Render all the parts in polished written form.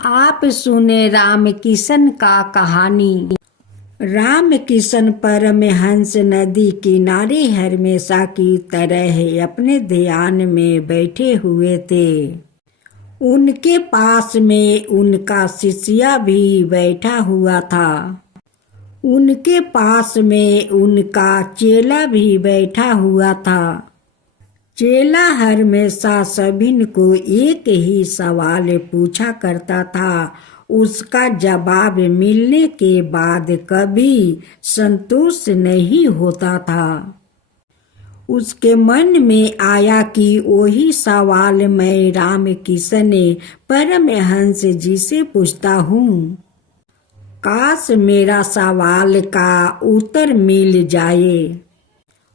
आप सुने राम किशन का कहानी। राम किशन परमहंस नदी किनारे हमेशा की तरह अपने ध्यान में बैठे हुए थे। उनके पास में उनका शिष्य भी बैठा हुआ था। उनके पास में उनका चेला भी बैठा हुआ था। चेला हमेशा सभी को एक ही सवाल पूछा करता था। उसका जवाब मिलने के बाद कभी संतोष नहीं होता था। उसके मन में आया कि वही सवाल मैं राम किशन परमहंस जी से पूछता हूँ। काश मेरा सवाल का उत्तर मिल जाए।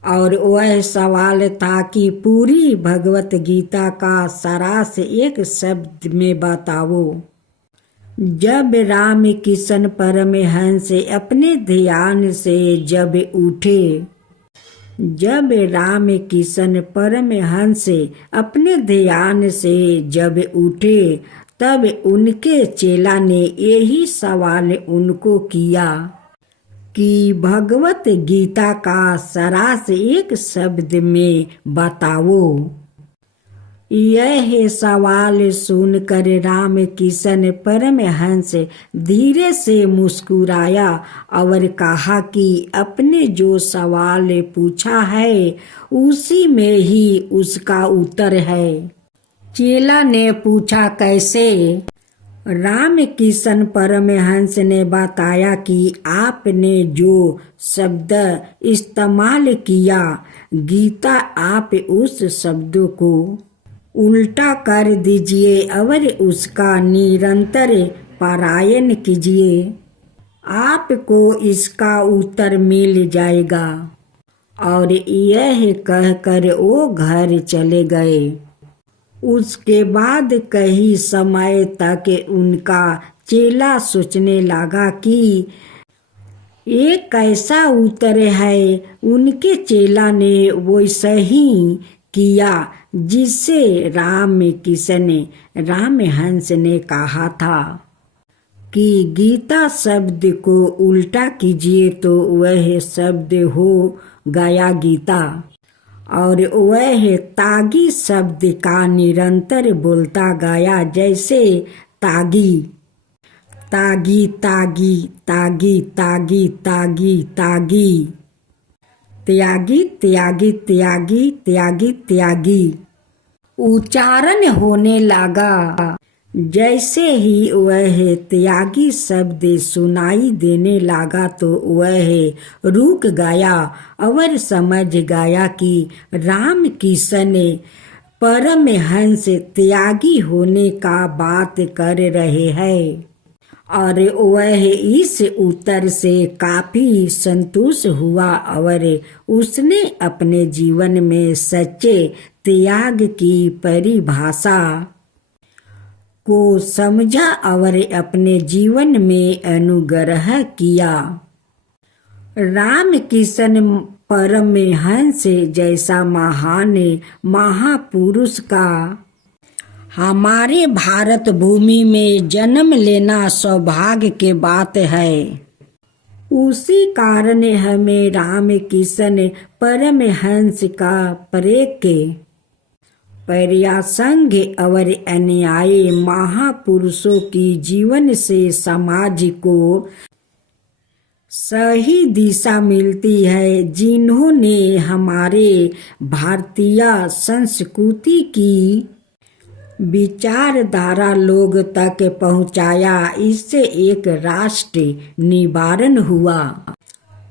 और वह सवाल था कि पूरी भगवत गीता का सारांश एक शब्द में बताओ। जब राम किशन परमहंस अपने ध्यान से जब उठे तब उनके चेला ने यही सवाल उनको किया कि भगवत गीता का सारांश एक शब्द में बताओ। यह सवाल सुनकर राम किशन परमहंस धीरे से मुस्कुराया और कहा कि आपने जो सवाल पूछा है उसी में ही उसका उत्तर है। चेला ने पूछा, कैसे? राम किशन परमहंस ने बताया कि आपने जो शब्द इस्तेमाल किया गीता, आप उस शब्द को उल्टा कर दीजिए और उसका निरंतर पारायण कीजिए। आपको इसका उत्तर मिल जाएगा। और यह कहकर वो घर चले गए। उसके बाद कई समय तक उनका चेला सोचने लगा कि ये कैसा उत्तर है। उनके चेला ने वैसा ही किया जिससे राम किशन परमहंस ने कहा था कि गीता शब्द को उल्टा कीजिए तो वह शब्द हो गया गीता। और वह तागी शब्द का निरंतर बोलता गया, जैसे तागी तागी तागी तागी तागी तागी तागी त्यागी त्यागी त्यागी त्यागी त्यागी उच्चारण होने लगा। जैसे ही वह त्यागी शब्द सुनाई देने लगा तो वह रुक गया और समझ गया कि राम किशन परमहंस त्यागी होने का बात कर रहे हैं। और वह इस उत्तर से काफी संतुष्ट हुआ और उसने अपने जीवन में सच्चे त्याग की परिभाषा को समझा और अपने जीवन में अनुग्रह किया। राम किशन परमहंस जैसा महान महापुरुष का हमारे भारत भूमि में जन्म लेना सौभाग्य की बात है। उसी कारण हमें राम किशन परमहंस का प्रयासंग और अन्यायी महापुरुषों की जीवन से समाज को सही दिशा मिलती है, जिन्होंने हमारे भारतीय संस्कृति की विचारधारा लोग तक पहुंचाया। इससे एक राष्ट्र निवारण हुआ।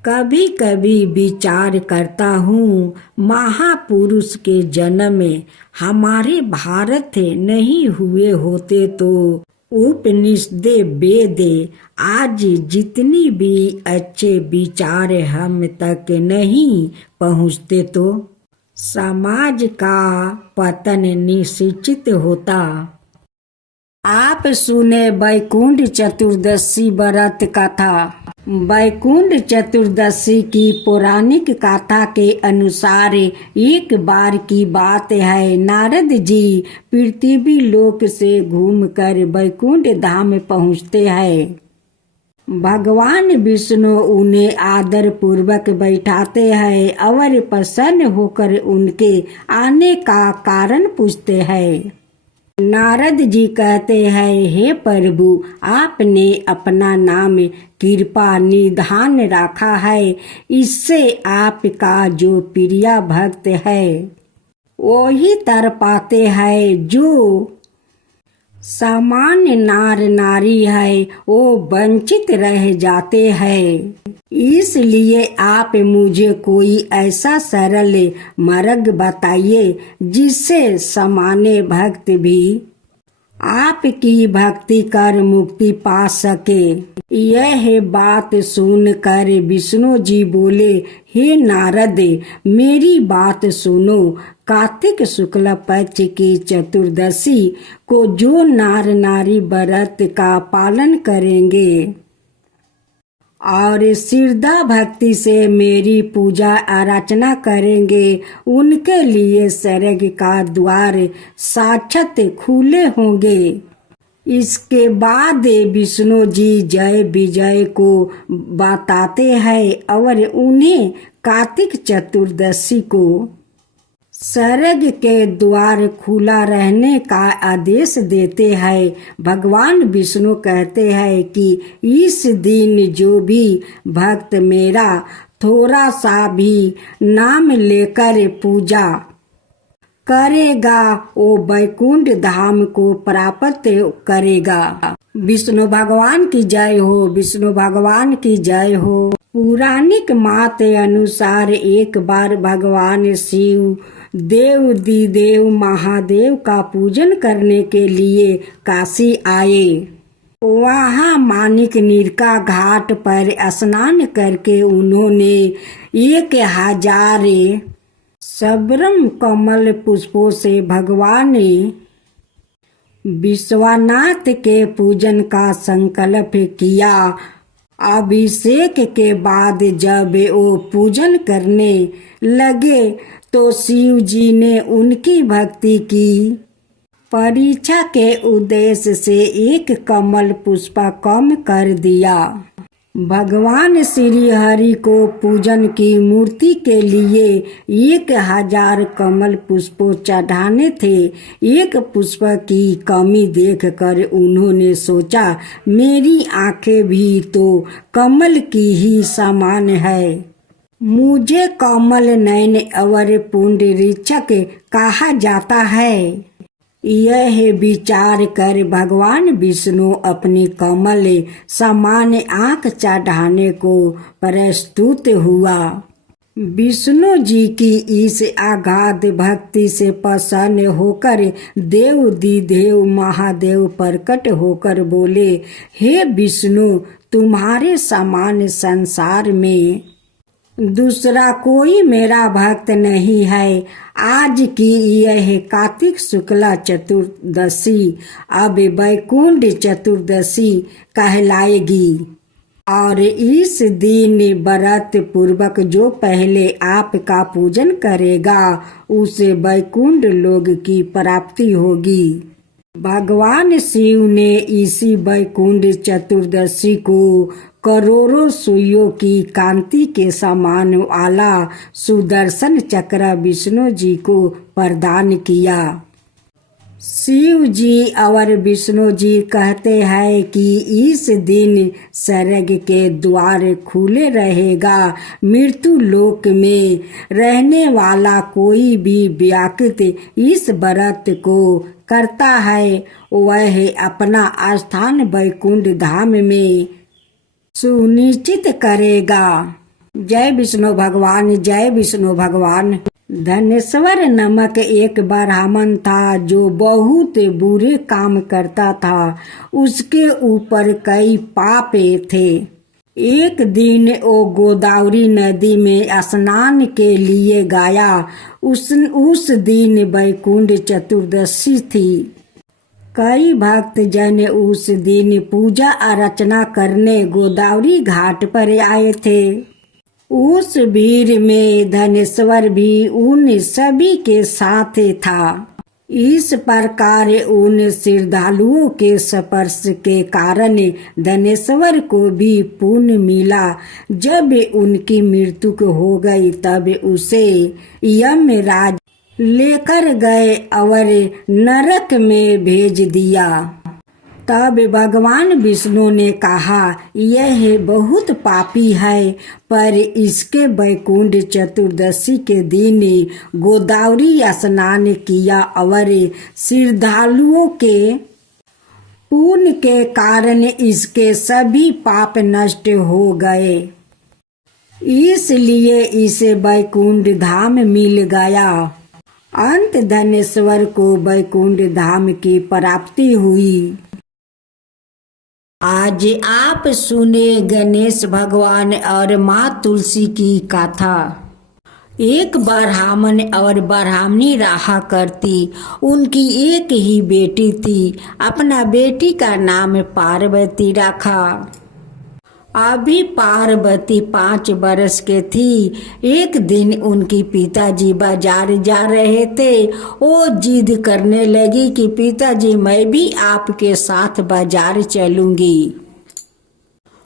कभी कभी विचार करता हूँ, महापुरुष के जन्म हमारे भारत नहीं हुए होते तो उपनिषद वेद आज जितनी भी अच्छे विचार हम तक नहीं पहुँचते तो समाज का पतन निश्चित होता। आप सुने वैकुंठ चतुर्दशी व्रत कथा। वैकुंठ चतुर्दशी की पौराणिक कथा के अनुसार एक बार की बात है, नारद जी पृथ्वी लोक से घूमकर वैकुंठ धाम पहुँचते हैं। भगवान विष्णु उन्हें आदर पूर्वक बैठाते हैं और प्रसन्न होकर उनके आने का कारण पूछते हैं। नारद जी कहते हैं, हे प्रभु, आपने अपना नाम कृपा निधान रखा है, इससे आपका जो प्रिय भक्त है वो ही तर पाते हैं। जो सामान्य नार नारी है वो वंचित रह जाते हैं। इसलिए आप मुझे कोई ऐसा सरल मार्ग बताइए जिससे सामान्य भक्त भी आपकी भक्ति कर मुक्ति पा सके। यह बात सुनकर विष्णु जी बोले, हे नारद, मेरी बात सुनो। कार्तिक शुक्ल पक्ष की चतुर्दशी को जो नार नारी व्रत का पालन करेंगे और श्रद्धा भक्ति से मेरी पूजा अर्चना करेंगे, उनके लिए स्वर्ग का द्वार साक्षात खुले होंगे। इसके बाद विष्णु जी जय विजय को बताते हैं और उन्हें कार्तिक चतुर्दशी को स्वर्ग के द्वार खुला रहने का आदेश देते हैं। भगवान विष्णु कहते हैं कि इस दिन जो भी भक्त मेरा थोड़ा सा भी नाम लेकर पूजा करेगा वो वैकुंठ धाम को प्राप्त करेगा। विष्णु भगवान की जय हो, विष्णु भगवान की जय हो। पौराणिक मत अनुसार एक बार भगवान शिव देव महादेव का पूजन करने के लिए काशी आए। वहाँ माणिकनिर्का घाट पर स्नान करके उन्होंने 1000 सबरम कमल पुष्पों से भगवान विश्वनाथ के पूजन का संकल्प किया। अभिषेक के बाद जब वो पूजन करने लगे तो शिव जी ने उनकी भक्ति की परीक्षा के उद्देश्य से एक कमल पुष्प कम कर दिया। भगवान श्री हरि को पूजन की मूर्ति के लिए 1000 कमल पुष्पों चढ़ाने थे। एक पुष्प की कमी देखकर उन्होंने सोचा, मेरी आंखें भी तो कमल की ही समान है, मुझे कमल नयन और पुंडरीक्षक कहा जाता है। यह विचार कर भगवान विष्णु अपनी कमल समान आंख चढ़ाने को प्रस्तुत हुआ। विष्णु जी की इस अगाध भक्ति से प्रसन्न होकर देव महादेव प्रकट होकर बोले, हे विष्णु, तुम्हारे समान संसार में दूसरा कोई मेरा भक्त नहीं है। आज की यह कार्तिक शुक्ला चतुर्दशी अब वैकुंठ चतुर्दशी कहलाएगी और इस दिन व्रत पूर्वक जो पहले आपका पूजन करेगा उसे वैकुंठ लोक की प्राप्ति होगी। भगवान शिव ने इसी वैकुंठ चतुर्दशी को करोड़ों सुइयों की कांति के समान वाला सुदर्शन चक्र विष्णु जी को प्रदान किया। शिव जी और विष्णु जी कहते हैं कि इस दिन स्वर्ग के द्वार खुले रहेगा। मृत्यु लोक में रहने वाला कोई भी व्यक्ति इस व्रत को करता है वह अपना स्थान वैकुंठ धाम में सुनिश्चित करेगा। जय विष्णु भगवान, जय विष्णु भगवान। धनेश्वर नामक एक ब्राह्मण था जो बहुत बुरे काम करता था। उसके ऊपर कई पाप थे। एक दिन वो गोदावरी नदी में स्नान के लिए गया। उस दिन वैकुंठ चतुर्दशी थी। कई भक्त जन उस दिन पूजा अर्चना करने गोदावरी घाट पर आए थे। उस भीड़ में धनेश्वर भी उन सभी के साथ था। इस प्रकार उन श्रद्धालुओं के स्पर्श के कारण धनेश्वर को भी पुण्य मिला। जब उनकी मृत्यु हो गई तब उसे यमराज लेकर गए और नरक में भेज दिया। तब भगवान विष्णु ने कहा, यह बहुत पापी है, पर इसके वैकुंठ चतुर्दशी के दिन गोदावरी स्नान किया और श्रद्धालुओं के पुण्य के कारण इसके सभी पाप नष्ट हो गए, इसलिए इसे वैकुंठ धाम मिल गया। अंत धनेश्वर को वैकुंठ धाम की प्राप्ति हुई। आज आप सुने गणेश भगवान और माँ तुलसी की कथा। एक ब्राह्मण और ब्राह्मणी रहा करती। उनकी एक ही बेटी थी। अपना बेटी का नाम पार्वती रखा। अभी पार्वती 5 वर्ष के थी। एक दिन उनकी पिताजी बाजार जा रहे थे। वो जिद करने लगी कि पिताजी, मैं भी आपके साथ बाजार चलूंगी।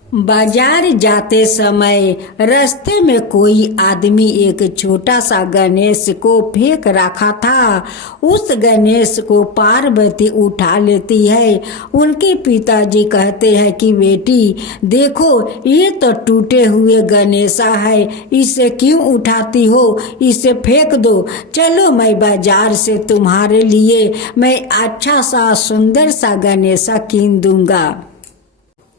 बाजार जाते समय रास्ते में कोई आदमी एक छोटा सा गणेश को फेंक रखा था। उस गणेश को पार्वती उठा लेती है। उनके पिताजी कहते हैं कि बेटी देखो, ये तो टूटे हुए गणेशा है, इसे क्यों उठाती हो, इसे फेंक दो। चलो, मैं बाजार से तुम्हारे लिए मैं अच्छा सा सुंदर सा गणेशा कीन दूंगा।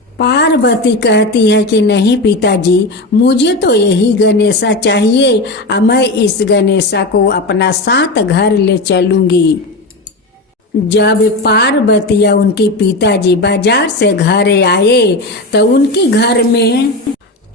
पार्वती कहती है कि नहीं पिताजी, मुझे तो यही गणेशा चाहिए और मैं इस गणेशा को अपना साथ घर ले चलूंगी। जब पार्वती या उनके पिताजी बाजार से घर आए तो उनके घर में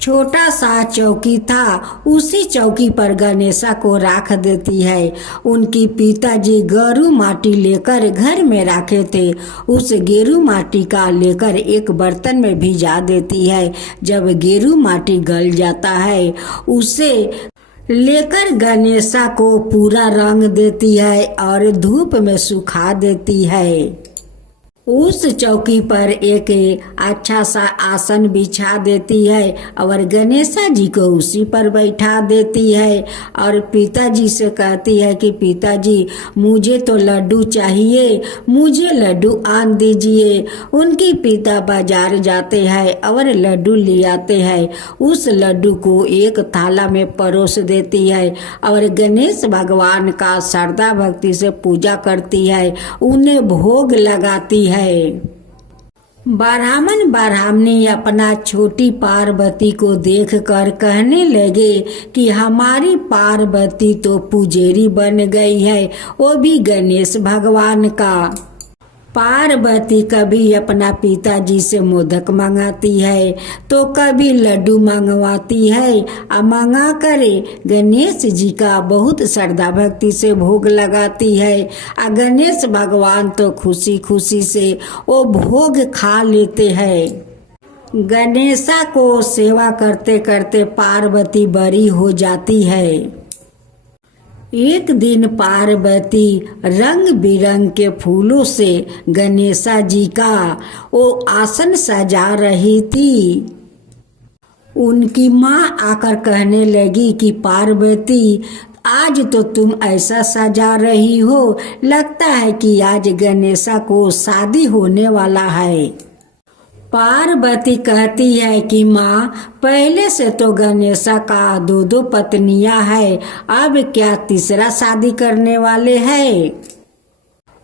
छोटा सा चौकी था। उसी चौकी पर गणेशा को रख देती है। उनकी पिताजी गेरू माटी लेकर घर में रखे थे। उस गेरू माटी का लेकर एक बर्तन में भिजा देती है। जब गेरू माटी गल जाता है, उसे लेकर गणेशा को पूरा रंग देती है और धूप में सुखा देती है। उस चौकी पर एक अच्छा सा आसन बिछा देती है और गणेशा जी को उसी पर बैठा देती है और पिताजी से कहती है कि पिताजी, मुझे तो लड्डू चाहिए, मुझे लड्डू आन दीजिए। उनके पिता बाजार जाते हैं और लड्डू ले आते हैं। उस लड्डू को एक थाला में परोस देती है और गणेश भगवान का श्रद्धा भक्ति से पूजा करती है, उन्हें भोग लगाती है। ब्राह्मण ब्राह्मणी अपना छोटी पार्वती को देखकर कहने लगे कि हमारी पार्वती तो पुजेरी बन गई है, वो भी गणेश भगवान का। पार्वती कभी अपना पिताजी से मोदक मंगाती है तो कभी लड्डू मंगवाती है और मंगा कर गणेश जी का बहुत श्रद्धा भक्ति से भोग लगाती है। और गणेश भगवान तो खुशी खुशी से वो भोग खा लेते हैं। गणेशा को सेवा करते करते पार्वती बड़ी हो जाती है। एक दिन पार्वती रंग बिरंग के फूलों से गणेशा जी का वो आसन सजा रही थी। उनकी माँ आकर कहने लगी कि पार्वती, आज तो तुम ऐसा सजा रही हो, लगता है कि आज गणेशा को शादी होने वाला है। पार्वती कहती है कि माँ, पहले से तो गणेशा का 2 पत्नियां है, अब क्या तीसरा शादी करने वाले हैं।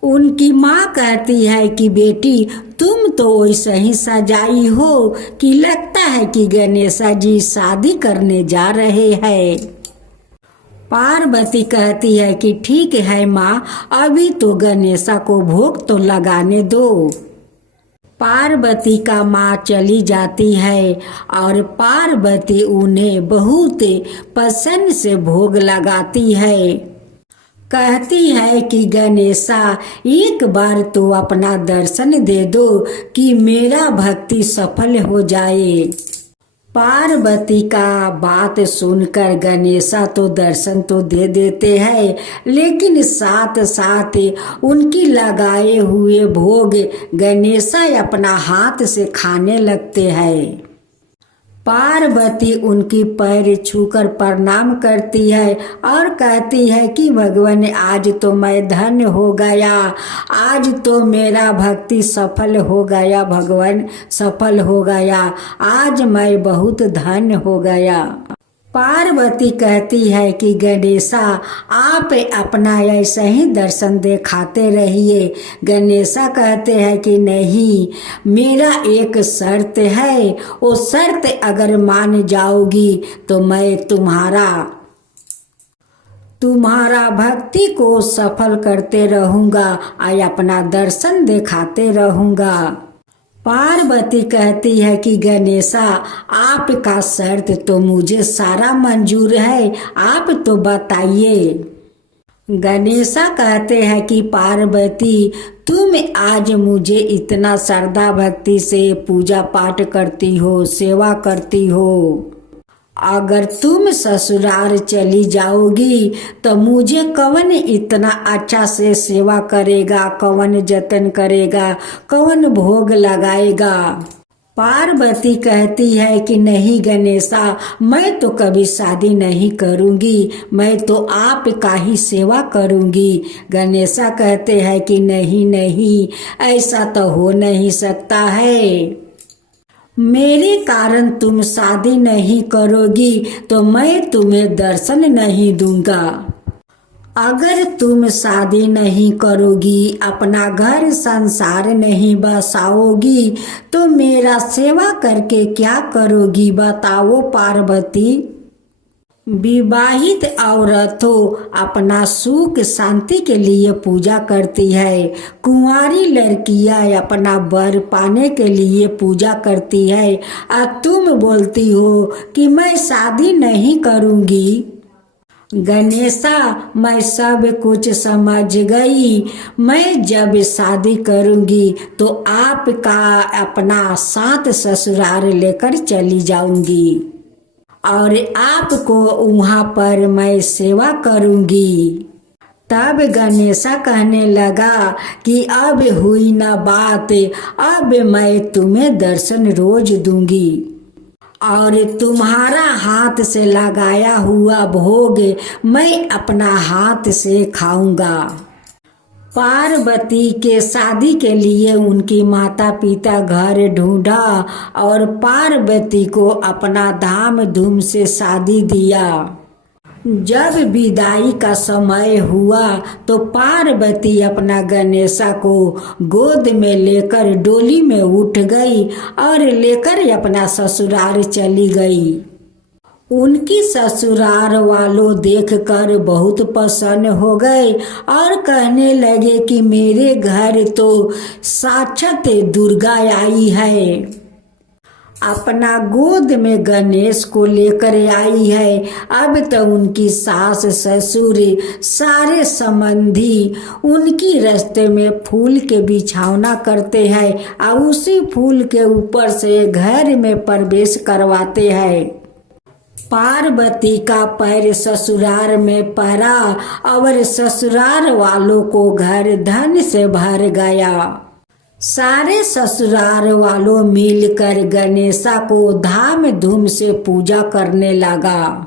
उनकी माँ कहती है कि बेटी, तुम तो वैसे ही सजाई हो कि लगता है कि गणेशा जी शादी करने जा रहे हैं। पार्वती कहती है कि ठीक है माँ, अभी तो गणेशा को भोग तो लगाने दो। पार्वती का माँ चली जाती है और पार्वती उन्हें बहुत पसंद से भोग लगाती है। कहती है कि गणेशा एक बार तो अपना दर्शन दे दो कि मेरा भक्ति सफल हो जाए। पार्वती का बात सुनकर गणेशा तो दर्शन तो दे देते हैं, लेकिन साथ साथ उनकी लगाए हुए भोग गणेशा अपना हाथ से खाने लगते हैं। पार्वती उनकी पैर छूकर प्रणाम करती है और कहती है कि भगवान आज तो मैं धन्य हो गया, आज तो मेरा भक्ति सफल हो गया, भगवान सफल हो गया, आज मैं बहुत धन्य हो गया। पार्वती कहती है कि गणेशा आप अपना ऐसे ही दर्शन दिखाते रहिए। गणेशा कहते हैं कि नहीं, मेरा एक शर्त है, वो शर्त अगर मान जाओगी तो मैं तुम्हारा भक्ति को सफल करते रहूंगा और अपना दर्शन दिखाते रहूंगा। पार्वती कहती है कि गणेशा आपका शर्त तो मुझे सारा मंजूर है, आप तो बताइए। गणेशा कहते हैं कि पार्वती तुम आज मुझे इतना श्रद्धा भक्ति से पूजा पाठ करती हो, सेवा करती हो, अगर तुम ससुराल चली जाओगी तो मुझे कौन इतना अच्छा से सेवा करेगा, कौन जतन करेगा, कौन भोग लगाएगा। पार्वती कहती है कि नहीं गणेशा, मैं तो कभी शादी नहीं करूंगी, मैं तो आपका ही सेवा करूंगी। गणेशा कहते हैं कि नहीं नहीं, ऐसा तो हो नहीं सकता है, मेरे कारण तुम शादी नहीं करोगी तो मैं तुम्हें दर्शन नहीं दूंगा। अगर तुम शादी नहीं करोगी, अपना घर संसार नहीं बसाओगी तो मेरा सेवा करके क्या करोगी, बताओ पार्वती। विवाहित औरतों अपना सुख शांति के लिए पूजा करती है, कुंवारी लड़कियां अपना वर पाने के लिए पूजा करती है, और तुम बोलती हो कि मैं शादी नहीं करूंगी। गणेशा मैं सब कुछ समझ गई, मैं जब शादी करूंगी तो आपका अपना साथ ससुराल लेकर चली जाऊंगी और आपको वहां पर मैं सेवा करूंगी। तब गणेशा कहने लगा कि अब हुई ना बात, अब मैं तुम्हें दर्शन रोज दूंगी और तुम्हारा हाथ से लगाया हुआ भोग मैं अपना हाथ से खाऊंगा। पार्वती के शादी के लिए उनकी माता पिता घर ढूंढा और पार्वती को अपना धाम धूम से शादी दिया। जब विदाई का समय हुआ तो पार्वती अपना गणेशा को गोद में लेकर डोली में उठ गई और लेकर अपना ससुराल चली गई। उनकी ससुराल वालों देखकर बहुत प्रसन्न हो गए और कहने लगे कि मेरे घर तो साक्षात दुर्गा आई है, अपना गोद में गणेश को लेकर आई है। अब तो उनकी सास ससुर सारे संबंधी उनकी रास्ते में फूल के बिछावना करते हैं और उसी फूल के ऊपर से घर में प्रवेश करवाते हैं। पार्वती का पैर ससुराल में पड़ा और ससुराल वालों को घर धन से भर गया। सारे ससुराल वालों मिलकर गणेशा को धाम धूम से पूजा करने लगा।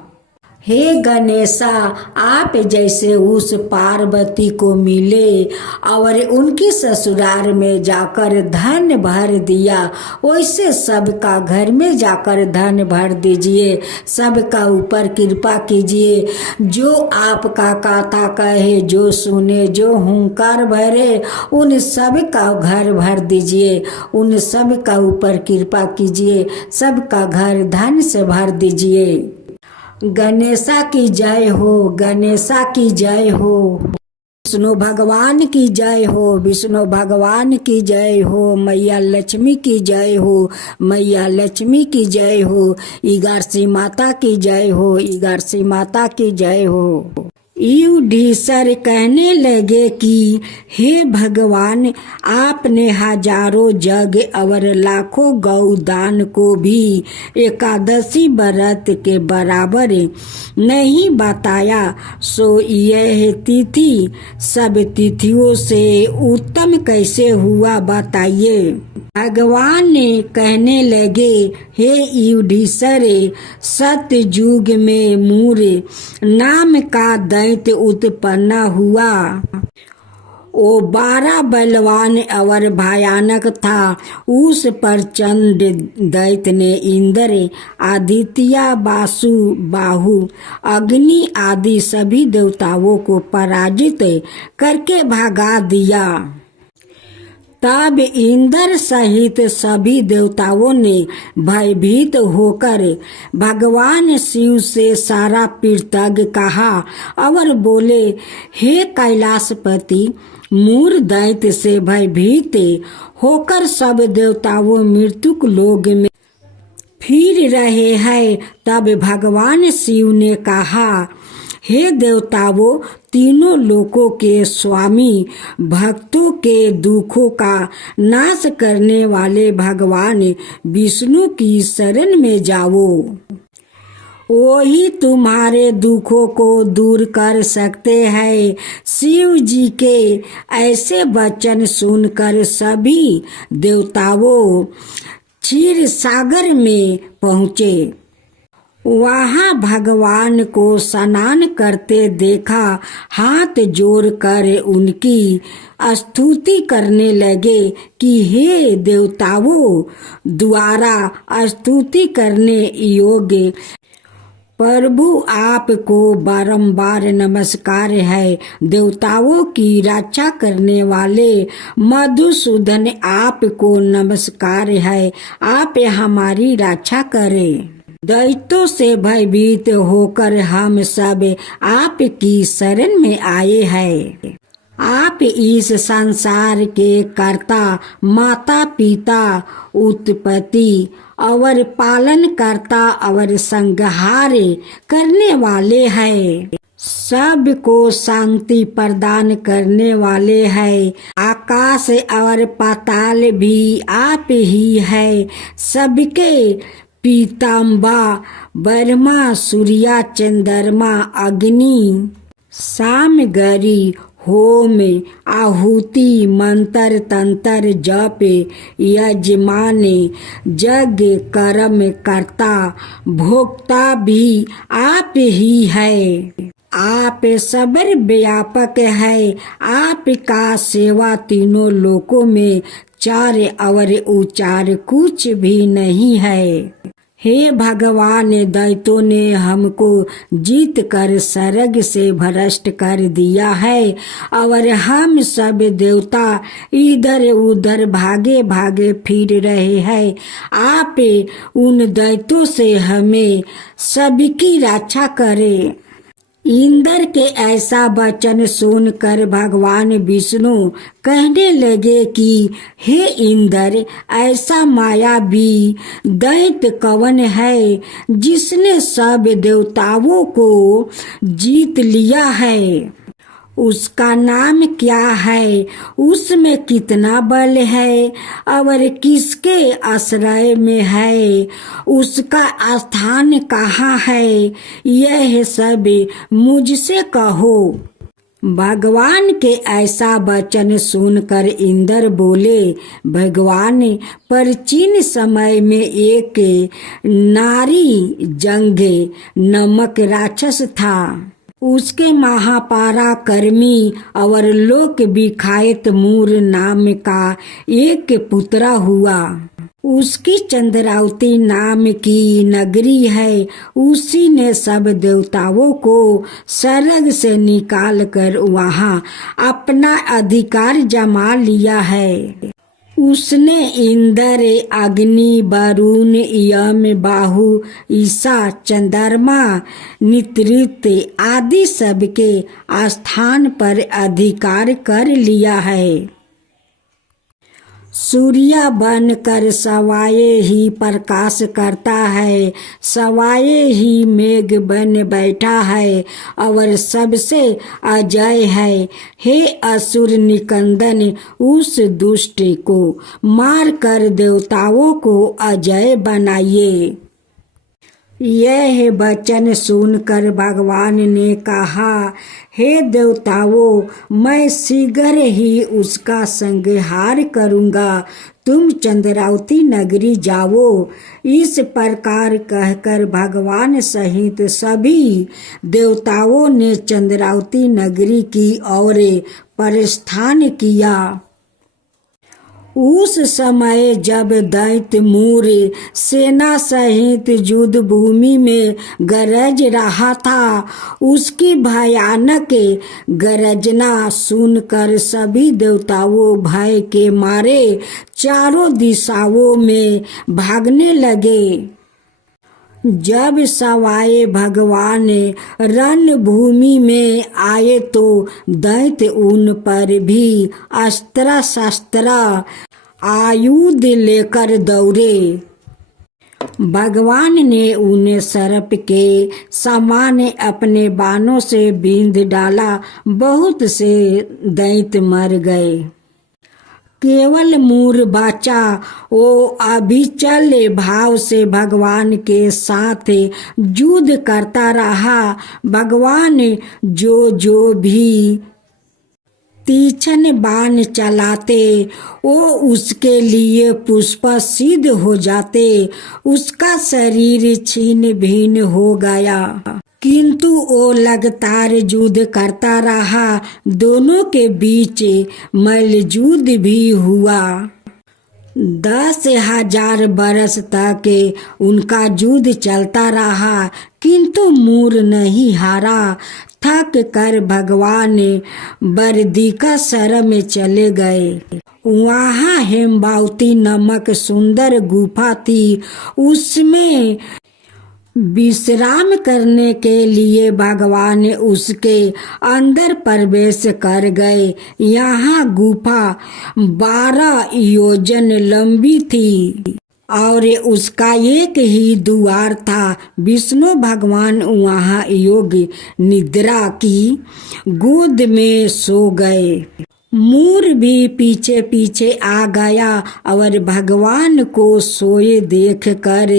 हे गणेशा, आप जैसे उस पार्वती को मिले और उनकी ससुराल में जाकर धन भर दिया, वैसे सबका घर में जाकर धन भर दीजिए, सबका ऊपर कृपा कीजिए। जो आपका कथा कहे, जो सुने, जो हुंकार भरे, उन सब का घर भर दीजिए, उन सब का ऊपर कृपा कीजिए, सबका घर धन से भर दीजिए। गणेशा की जय हो, गणेशा की जय हो, विष्णु भगवान की जय हो, विष्णु भगवान की जय हो, मैया लक्ष्मी की जय हो, मैया लक्ष्मी की जय हो, इगारसी माता की जय हो, इगारसी माता की जय हो। युधिष्ठिर कहने लगे कि हे भगवान, आपने हजारों यज्ञ और लाखों गौदान को भी एकादशी व्रत के बराबर नहीं बताया, सो यह तिथि सब तिथियों से उत्तम कैसे हुआ, बताइए। भगवान ने कहने लगे, हे युधिष्ठिर, सतयुग में मूर नाम का दैत्य उत्पन्न हुआ। वो 12 बलवान और भयानक था। उस प्रचंड दैत्य ने इंद्र, आदित्य, वासु, बाहु, अग्नि आदि सभी देवताओं को पराजित करके भगा दिया। तब इंद्र सहित सभी देवताओं ने भयभीत होकर भगवान शिव से सारा पृथ्वी कहा और बोले, हे कैलाशपति, मूर दैत्य से भयभीत होकर सब देवताओं मृत्युक लोक में फिर रहे हैं। तब भगवान शिव ने कहा, हे देवताओं, तीनों लोकों के स्वामी, भक्तों के दुखों का नाश करने वाले भगवान विष्णु की शरण में जाओ। वही तुम्हारे दुखों को दूर कर सकते हैं। शिव जी के ऐसे वचन सुनकर सभी देवताओं क्षीर सागर में पहुँचे। वहाँ भगवान को स्नान करते देखा। हाथ जोड़कर उनकी स्तुति करने लगे कि हे देवताओं, द्वारा स्तुति करने योग्य प्रभु, आपको बारंबार नमस्कार है। देवताओं की रक्षा करने वाले मधुसूदन, आपको नमस्कार है। आप हमारी रक्षा करें। दैत्यों से भयभीत होकर हम सब आपकी शरण में आए हैं। आप इस संसार के कर्ता, माता पिता, उत्पत्ति और पालन करता और संहार करने वाले हैं। सबको शांति प्रदान करने वाले हैं। आकाश और पाताल भी आप ही है। सबके पीताम्बा, ब्रह्मा, सूर्य, चंद्रमा, अग्नि, सामग्री, होम, आहुति, मंत्र, तंत्र, जप, यजमान, यज्ञ, कर्म कर्ता, भोक्ता भी आप ही है। आप सबर व्यापक है। आपका सेवा तीनों लोकों में चार और उचार कुछ भी नहीं है। हे भगवान, दैत्यों ने हमको जीत कर स्वर्ग से भ्रष्ट कर दिया है और हम सब देवता इधर उधर भागे भागे फिर रहे हैं। आप उन दैत्यों से हमें सबकी रक्षा करें। इंद्र के ऐसा वचन सुनकर भगवान विष्णु कहने लगे कि हे इंद्र, ऐसा मायावी दैत्य कौन है जिसने सब देवताओं को जीत लिया है? उसका नाम क्या है? उसमें कितना बल है और किसके आश्रय में है? उसका स्थान कहाँ है? यह सब मुझसे कहो। भगवान के ऐसा वचन सुनकर इंद्र बोले, भगवान, प्राचीन समय में एक नारी जंग नामक राक्षस था। उसके महापराक्रमी और लोक विख्यात मूर नाम का एक पुत्र हुआ। उसकी चंद्रावती नाम की नगरी है। उसी ने सब देवताओं को स्वर्ग से निकाल कर वहाँ अपना अधिकार जमा लिया है। उसने इंद्र, अग्नि, वरुण, यम, बाहु, ईशा, चंद्रमा, नित्रित आदि सबके स्थान पर अधिकार कर लिया है। सूर्य बनकर सवाए ही प्रकाश करता है, सवाए ही मेघ बन बैठा है और सबसे अजय है। हे असुर निकंदन, उस दुष्ट को मार कर देवताओं को अजय बनाइए। यह वचन सुनकर भगवान ने कहा, हे देवताओं, मैं शीघ्र ही उसका संहार करूंगा, तुम चंद्रावती नगरी जाओ। इस प्रकार कहकर भगवान सहित सभी देवताओं ने चंद्रावती नगरी की ओर प्रस्थान किया। उस समय जब दैत्य मूर सेना सहित युद्ध भूमि में गरज रहा था, उसकी भयानक गरजना सुनकर सभी देवताओं भय के मारे चारों दिशाओं में भागने लगे। जब सवाए भगवान रणभूमि में आए तो दैत्य उन पर भी अस्त्र शस्त्र आयुध लेकर दौड़े। भगवान ने उन्हें सर्प के समान अपने बाणों से बींध डाला। बहुत से दैत्य मर गए, केवल मूर बचा। वो अभिचल भाव से भगवान के साथ युद्ध करता रहा। भगवान जो भी तीक्ष्ण बाण चलाते वो उसके लिए पुष्प सिद्ध हो जाते। उसका शरीर छीन भिन्न हो गया, किंतु वो लगातार युद्ध करता रहा। दोनों के बीच मल्लयुद्ध भी हुआ। 10,000 बरस तक उनका युद्ध चलता रहा, किंतु मूर नहीं हारा। थक कर भगवान बरदिका शर में चले गए। वहाँ हेमवाती नामक सुंदर गुफा थी। उसमें विश्राम करने के लिए भगवान उसके अंदर प्रवेश कर गए। यहाँ गुफा 12 योजन लंबी थी और उसका एक ही द्वार था। विष्णु भगवान वहाँ योग निद्रा की गोद में सो गए। मूर भी पीछे पीछे आ गया और भगवान को सोए देख कर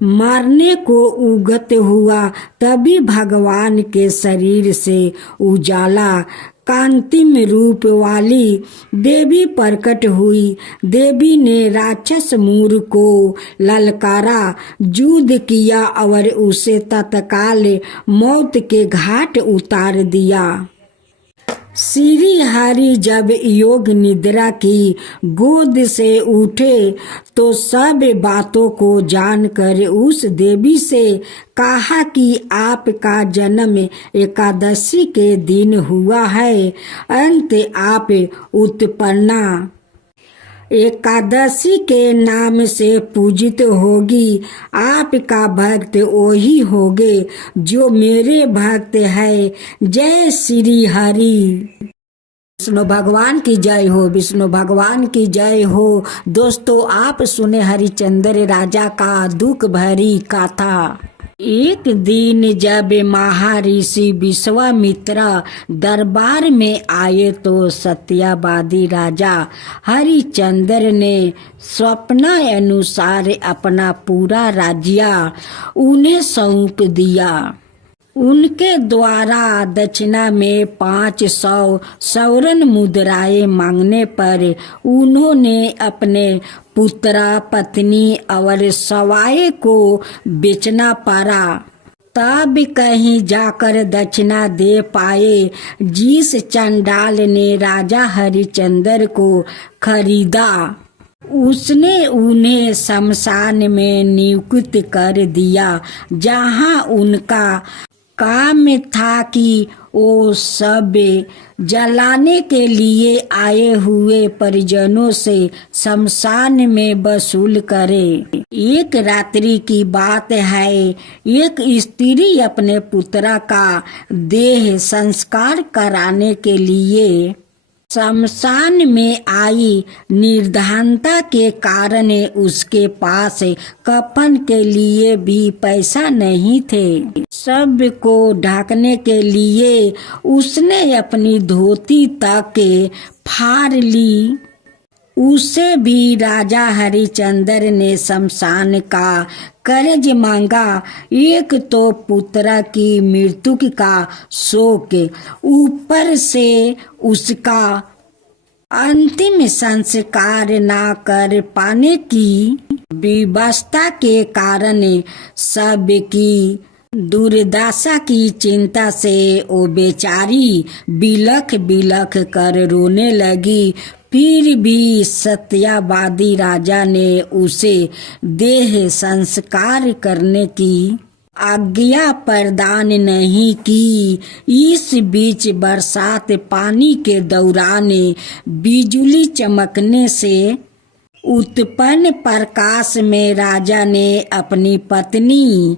मारने को उगत हुआ। तभी भगवान के शरीर से उजाला कांतिम रूप वाली देवी प्रकट हुई। देवी ने राक्षस मूर को ललकारा, युद्ध किया और उसे तत्काल मौत के घाट उतार दिया। श्री हरि जब योग निद्रा की गोद से उठे तो सब बातों को जानकर उस देवी से कहा कि आपका जन्म एकादशी के दिन हुआ है, अंत आप उत्पन्ना एकादशी के नाम से पूजित होगी। आपका भक्त वही होगे जो मेरे भक्त है। जय श्री हरि। विष्णु भगवान की जय हो, विष्णु भगवान की जय हो। दोस्तों, आप सुने हरिश्चंद्र राजा का दुख भरी कथा। एक दिन जब महर्षि विश्वामित्र दरबार में आए तो सत्यवादी राजा हरिश्चंद्र ने स्वप्न अनुसार अपना पूरा राज्य उन्हें सौंप दिया। उनके द्वारा दक्षिणा में 500 स्वर्ण मुद्राएं मांगने पर उन्होंने अपने पुत्र, पत्नी और सवाए को बेचना पड़ा। तब कहीं जाकर दक्षिणा दे पाए। जिस चंडाल ने राजा हरिश्चंद्र को खरीदा, उसने उन्हें शमशान में नियुक्त कर दिया, जहां उनका काम था कि वो सब जलाने के लिए आए हुए परिजनों से शमशान में वसूल करे। एक रात्रि की बात है, एक स्त्री अपने पुत्र का देह संस्कार कराने के लिए शमशान में आई निर्धनता के कारण उसके पास कफन के लिए भी पैसा नहीं थे। सब को ढकने के लिए उसने अपनी धोती तक फाड़ ली। उसे भी राजा हरिश्चंद्र ने शमशान का कर्ज मांगा। एक तो पुत्र की मृत्यु का शोक, ऊपर से उसका अंतिम संस्कार न कर पाने की विवशता के कारण सबकी दुर्दशा की चिंता से वो बेचारी बिलख बिलख कर रोने लगी। फिर भी सत्यवादी राजा ने उसे देह संस्कार करने की आज्ञा प्रदान नहीं की। इस बीच बरसात पानी के दौरान बिजली चमकने से उत्पन्न प्रकाश में राजा ने अपनी पत्नी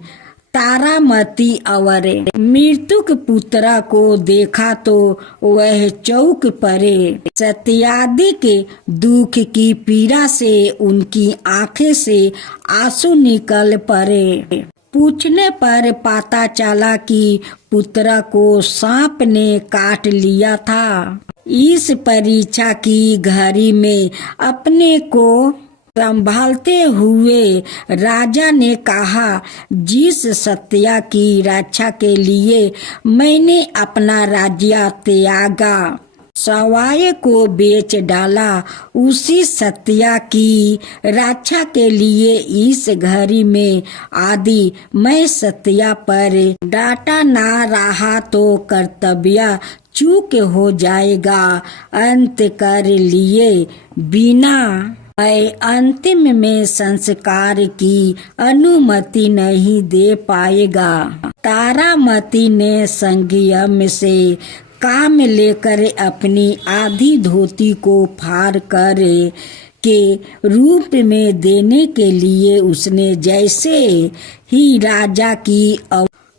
तारामती और मृतक पुत्र को देखा तो वह चौंक पड़े। सत्यादि के दुख की पीड़ा से उनकी आंखें से आंसू निकल पड़े। पूछने पर पता चला कि पुत्र को सांप ने काट लिया था। इस परीक्षा की घड़ी में अपने को संभालते हुए राजा ने कहा, जिस सत्या की रक्षा के लिए मैंने अपना राज्य त्यागा, सवाय को बेच डाला, उसी सत्या की रक्षा के लिए इस घड़ी में आदि मैं सत्या पर डांटा ना रहा तो कर्तव्य चूक हो जाएगा। अंत कर लिए बिना मैं अंतिम में संस्कार की अनुमति नहीं दे पाएगा। तारामती ने संयम से काम लेकर अपनी आधी धोती को फाड़ कर के रूप में देने के लिए उसने जैसे ही राजा की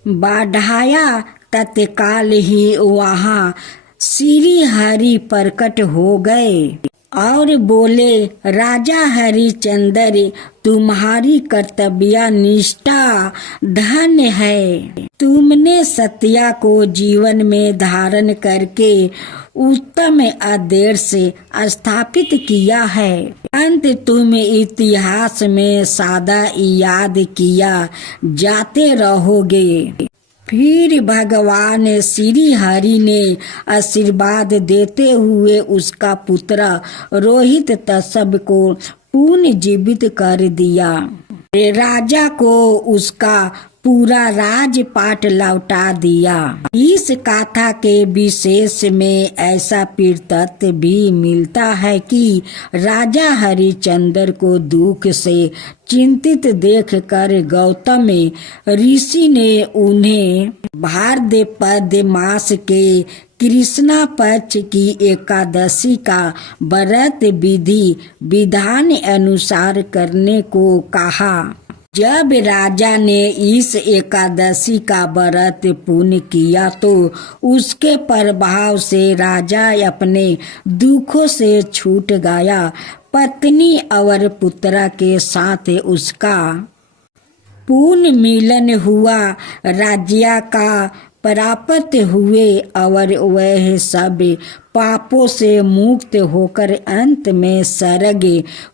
बढ़ाया, तत्काल ही वहाँ श्री हरि प्रकट हो गए और बोले, राजा हरिश्चंद्र, तुम्हारी कर्तव्य निष्ठा धन्य है। तुमने सत्या को जीवन में धारण करके उत्तम आदर्श स्थापित किया है। अंत तुम इतिहास में सदा याद किया जाते रहोगे। फिर भगवान श्री हरि ने आशीर्वाद देते हुए उसका पुत्र रोहित तसब को पुनर्जीवित कर दिया। राजा को उसका पूरा राजपाट लौटा दिया। इस कथा के विशेष में ऐसा तथ्य भी मिलता है कि राजा हरिश्चंद्र को दुख से चिंतित देखकर गौतम ऋषि ने उन्हें भाद्रपद मास के कृष्णा पक्ष की एकादशी का व्रत विधि विधान अनुसार करने को कहा। जब राजा ने इस एकादशी का व्रत पूर्ण किया तो उसके प्रभाव से राजा अपने दुखों से छूट गया। पत्नी और पुत्र के साथ उसका पुनः मिलन हुआ, राज्य का प्राप्त हुए और वह सब पापों से मुक्त होकर अंत में स्वर्ग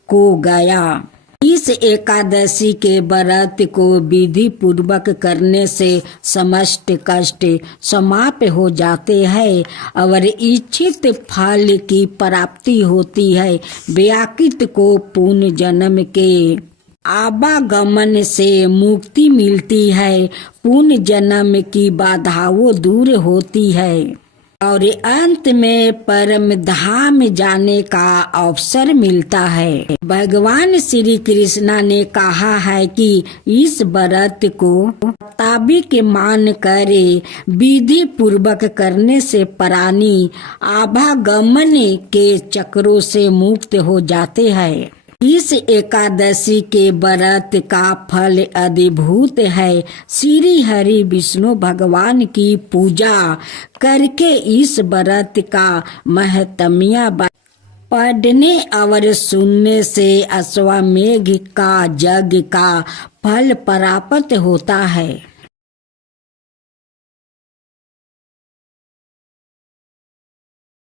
को गया। इस एकादशी के व्रत को विधि पूर्वक करने से समस्त कष्ट समाप्त हो जाते हैं और इच्छित फल की प्राप्ति होती है। व्याकृत को पुण्य जन्म के आवागमन से मुक्ति मिलती है, पुण्य जन्म की बाधाओं दूर होती है और अंत में परम धाम जाने का अवसर मिलता है। भगवान श्री कृष्ण ने कहा है कि इस व्रत को ताबिक मान कर विधि पूर्वक करने से प्राणी आवागमन के चक्रों से मुक्त हो जाते हैं। इस एकादशी के व्रत का फल अद्भुत है। श्री हरि विष्णु भगवान की पूजा करके इस व्रत का महत्म्य पढ़ने और सुनने से अश्वमेघ का यज्ञ का फल प्राप्त होता है।